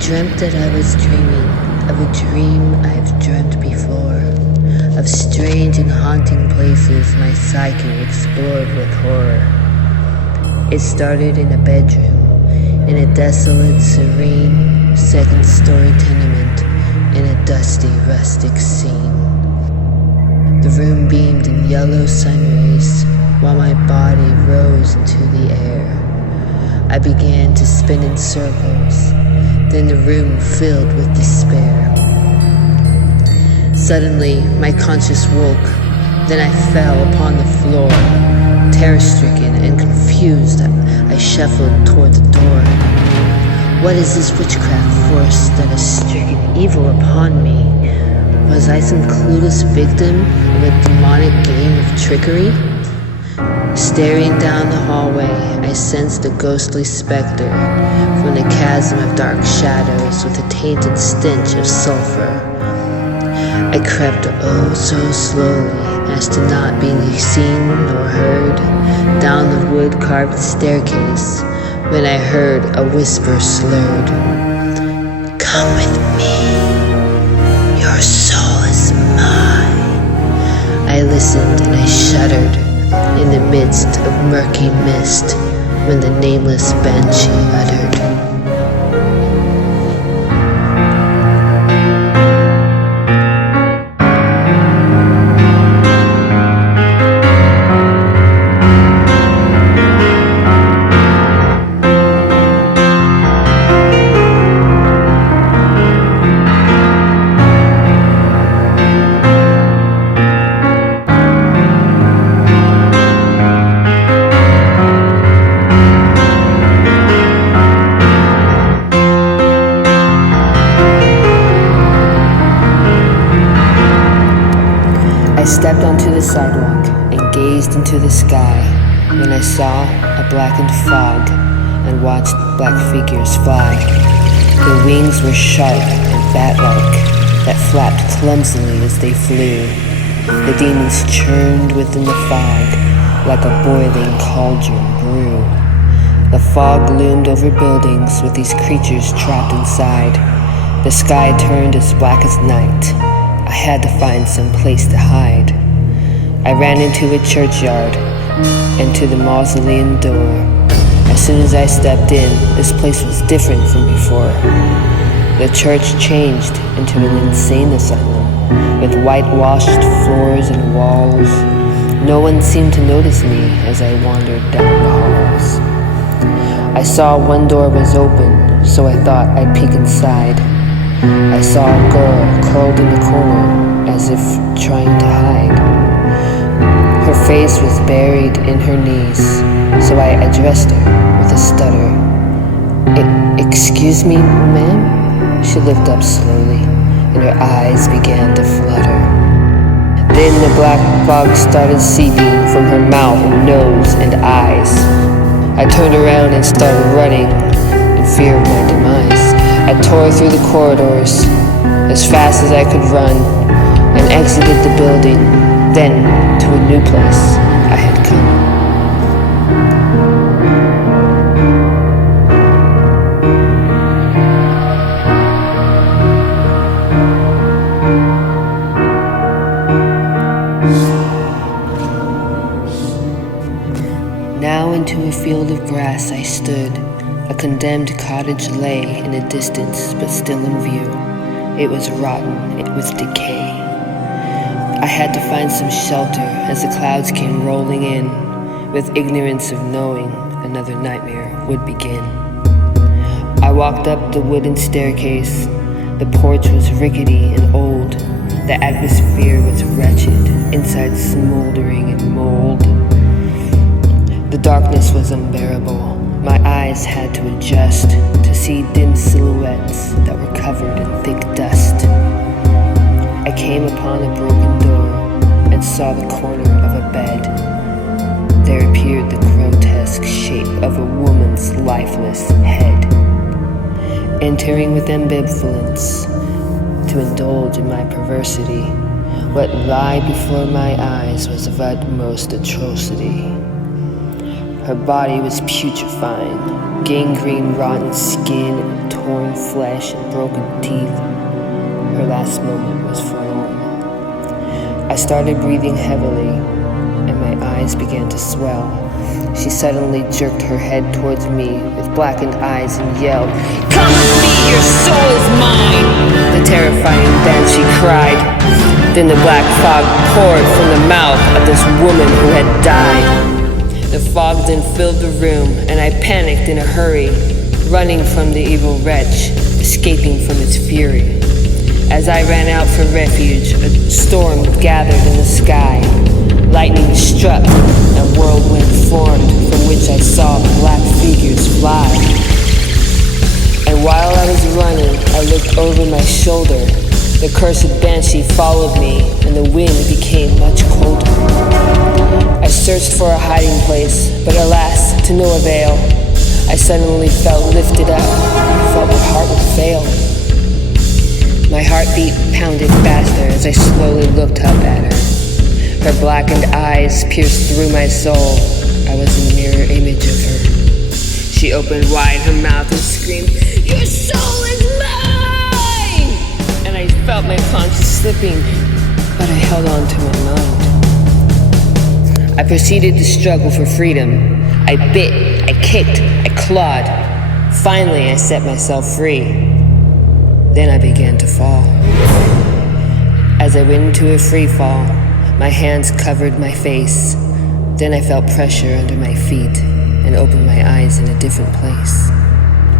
dreamt that I was dreaming of a dream I've dreamt before, of strange and haunting places my psyche explored with horror. It started in a bedroom, in a desolate, serene, second-story tenement, in a dusty, rustic scene. The room beamed in yellow sun rays, while my body rose into the air. I began to spin in circles, then the room filled with despair. Suddenly, my conscience woke, then I fell upon the floor. Terror-stricken and confused, I shuffled toward the door. What is this witchcraft force that has stricken evil upon me? Was I some clueless victim of a demonic game of trickery? Staring down the hallway, I sensed a ghostly specter from the chasm of dark shadows with a tainted stench of sulfur. I crept oh so slowly as to not be seen nor heard down the wood-carved staircase when I heard a whisper slurred. "Come with me, your soul is mine." I listened and I shuddered in the midst of murky mist when the nameless banshee uttered. I stepped onto the sidewalk and gazed into the sky when I saw a blackened fog and watched black figures fly. Their wings were sharp and bat-like that flapped clumsily as they flew. The demons churned within the fog like a boiling cauldron brew. The fog loomed over buildings with these creatures trapped inside. The sky turned as black as night. I had to find some place to hide. I ran into a churchyard and to the mausoleum door. As soon as I stepped in, this place was different from before. The church changed into an insane asylum with whitewashed floors and walls. No one seemed to notice me as I wandered down the halls. I saw one door was open, so I thought I'd peek inside. I saw a girl curled in the corner as if trying to hide. Her face was buried in her knees, so I addressed her with a stutter. "Excuse me, ma'am?" She looked up slowly, and her eyes began to flutter. Then the black fog started seeping from her mouth and nose and eyes. I turned around and started running in fear of my demise. I tore through the corridors as fast as I could run and exited the building, then to a new place I had come. Now into a field of grass I stood. A condemned cottage lay in a distance, but still in view. It was rotten, it was decay. I had to find some shelter as the clouds came rolling in, with ignorance of knowing another nightmare would begin. I walked up the wooden staircase. The porch was rickety and old. The atmosphere was wretched, inside smoldering in mold. The darkness was unbearable. My eyes had to adjust to see dim silhouettes that were covered in thick dust. I came upon a broken door and saw the corner of a bed. There appeared the grotesque shape of a woman's lifeless head. Entering with ambivalence to indulge in my perversity, what lay before my eyes was of utmost atrocity. Her body was putrefying, gangrene, rotten skin, and torn flesh and broken teeth. Her last moment was forlorn. I started breathing heavily, and my eyes began to swell. She suddenly jerked her head towards me with blackened eyes and yelled, "Come with me, your soul is mine!" The terrifying banshee cried. Then the black fog poured from the mouth of this woman who had died. The fog then filled the room, and I panicked in a hurry, running from the evil wretch, escaping from its fury. As I ran out for refuge, a storm gathered in the sky. Lightning struck, and a whirlwind formed from which I saw black figures fly. And while I was running, I looked over my shoulder. The cursed banshee followed me, and the wind became much colder. I searched for a hiding place, but alas, to no avail. I suddenly felt lifted up, felt my heart would fail. My heartbeat pounded faster as I slowly looked up at her. Her blackened eyes pierced through my soul. I was a mirror image of her. She opened wide her mouth and screamed, "Your soul is mine!" And I felt my conscience slipping, but I held on to my mind. I proceeded to struggle for freedom. I bit, I kicked, I clawed. Finally, I set myself free. Then I began to fall. As I went into a free fall, my hands covered my face. Then I felt pressure under my feet and opened my eyes in a different place.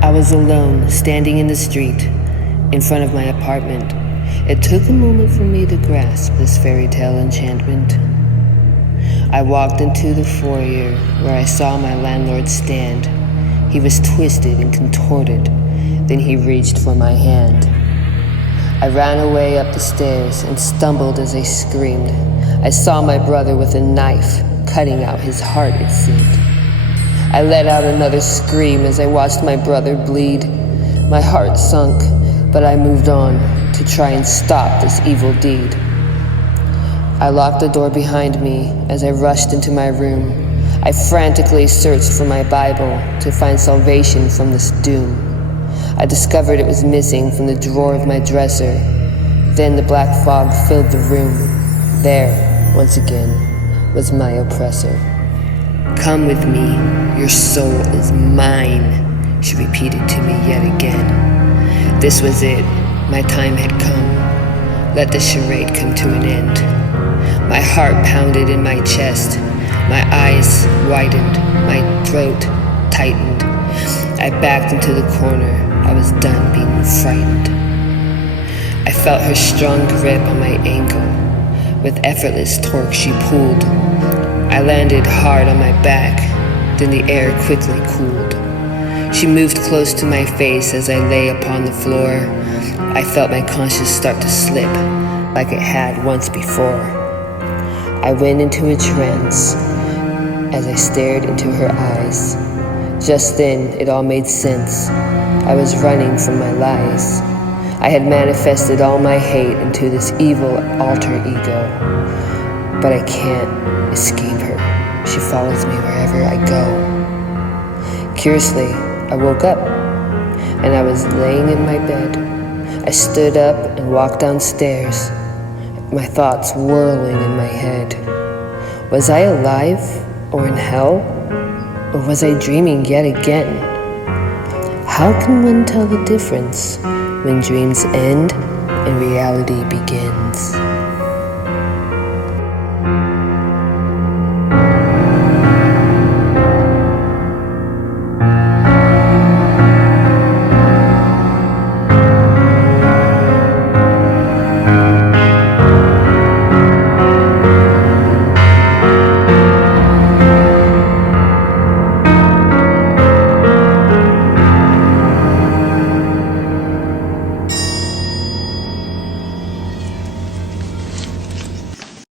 I was alone, standing in the street, in front of my apartment. It took a moment for me to grasp this fairy tale enchantment. I walked into the foyer where I saw my landlord stand. He was twisted and contorted. Then he reached for my hand. I ran away up the stairs and stumbled as I screamed. I saw my brother with a knife, cutting out his heart, it seemed. I let out another scream as I watched my brother bleed. My heart sunk, but I moved on to try and stop this evil deed. I locked the door behind me as I rushed into my room. I frantically searched for my Bible to find salvation from this doom. I discovered it was missing from the drawer of my dresser. Then the black fog filled the room. There, once again, was my oppressor. "Come with me, your soul is mine," she repeated to me yet again. This was it, my time had come. Let the charade come to an end. My heart pounded in my chest. My eyes widened, my throat tightened. I backed into the corner. I was done being frightened. I felt her strong grip on my ankle. With effortless torque she pulled. I landed hard on my back, then the air quickly cooled. She moved close to my face as I lay upon the floor. I felt my conscience start to slip, like it had once before. I went into a trance as I stared into her eyes. Just then, it all made sense. I was running from my lies. I had manifested all my hate into this evil alter ego. But I can't escape her. She follows me wherever I go. Curiously, I woke up, and I was laying in my bed. I stood up and walked downstairs, my thoughts whirling in my head. Was I alive or in hell? Or was I dreaming yet again? How can one tell the difference when dreams end and reality begins?